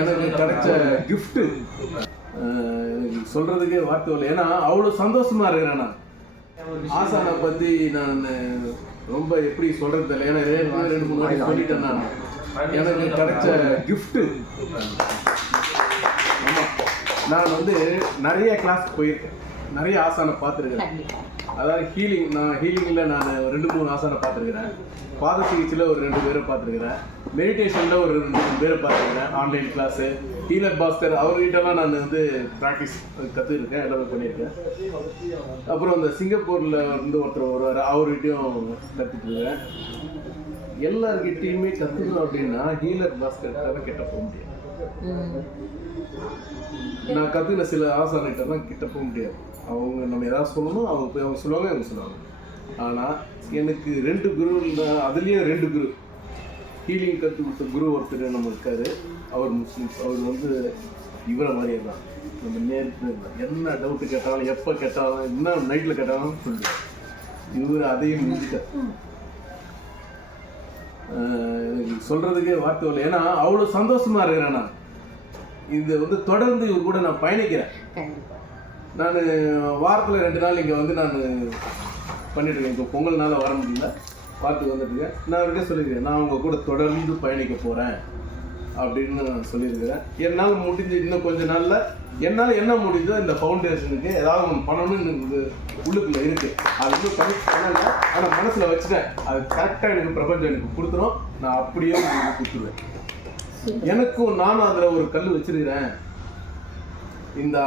எனக்கு கிடைச்ச கிஃப்ட்டு எனக்கு சொல்கிறதுக்கே வார்த்தை இல்லை. ஏன்னா அவ்வளோ சந்தோஷமாக இருக்கிறேன். நான் ஆசானை பற்றி நான் ரொம்ப எப்படி சொல்கிறது தெரியல. ஏன்னா ரெண்டு மூணு வாட்டி சொல்லிட்டேன். நான் எனக்கு கிடைச்ச கிஃப்ட்டு. ஆமாம், நான் நிறைய கிளாஸ் போயிருக்கேன், நிறைய ஆசானை பார்த்துருக்கிறேன். அதாவது ஹீலிங்கில் நான் 2-3 ஆசானை பார்த்துருக்கிறேன். பாத சிகிச்சையில் ஒரு 2 பேரை பார்த்துருக்கிறேன். மெடிடேஷனில் ஒரு 2 பேரை பார்த்துருக்கிறேன். ஆன்லைன் கிளாஸு ஹீலர் பாஸ்கர் அவர்கிட்டலாம் நான் ப்ராக்டிஸ் கற்றுருக்கேன், எல்லாமே பண்ணியிருக்கேன். அப்புறம் இந்த சிங்கப்பூரில் ஒருத்தர் வருவார், அவர்கிட்டையும் கற்றுட்டுருக்கேன். எல்லார்கிட்டையுமே கற்றுக்கணும் அப்படின்னா ஹீலர் பாஸ்கர்கிட்ட கிட்ட போக முடியாது. நான் கற்றுக்கின சில ஆசானிகிட்டலாம் கிட்ட போக முடியாது. அவங்க நம்ம எதாவது சொல்லணும், அவங்க போய் அவங்க சொல்லுவாங்க. ஆனால் எனக்கு 2 குரு, அதுலேயும் 2 குரு ஹீலிங் கற்றுக் கொடுத்த குரு ஒருத்தர் நம்ம இருக்கார். அவர் முஸ்லீம்ஸ். அவர் இவரை மாதிரியே தான். நம்ம நேரத்து என்ன டவுட்டு கேட்டாலும், எப்போ கேட்டாலும், என்ன நைட்டில் கேட்டாலும் சொல்லுவார். இவர் அதையும் முடிஞ்சிட்டார். எனக்கு சொல்கிறதுக்கே வார்த்தை இல்லை. ஏன்னா அவ்வளோ சந்தோஷமாக இருக்கிறேன். நான் இது தொடர்ந்து இவர் கூட நான் பயணிக்கிறேன். நான் வாரத்தில் 2 நாள் இங்கே நான் பண்ணிட்டுருக்கேன். இப்போ பொங்கல்னால வர முடியல, பார்த்துக்கு வந்துட்டுருக்கேன். நான் அவர்கிட்ட சொல்லியிருக்கேன், நான் அவங்க கூட தொடர்ந்து பயணிக்க போகிறேன் அப்படின்னு நான் சொல்லியிருக்கிறேன். என்னால் முடிஞ்ச இன்னும் கொஞ்ச நாளில் என்னால் என்ன முடியுதோ இந்த ஃபவுண்டேஷனுக்கு ஏதாவது ஒன்று பண்ணணும்னு உள்ளுக்குள்ளே இருக்குது. அது இன்னும் பண்ணலை, ஆனால் மனசில் வச்சுட்டேன். அது கரெக்டாக எனக்கு பிரபஞ்சம் எனக்கு கொடுத்துரும். நான் அப்படியே கொடுத்துருவேன். எனக்கும் நானும் அதில் ஒரு கல் வச்சிருக்கிறேன். இந்த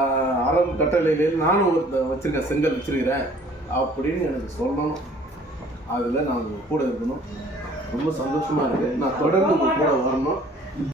அறம் கட்டளையில நானும் வச்சிருக்கேன், செங்கல் வச்சிருக்கிறேன் அப்படின்னு எனக்கு சொல்லணும். அதில் நான் கூட இருக்கணும். ரொம்ப சந்தோஷமாக இருக்குது. நான் தொடர்ந்து கூட வரணும்.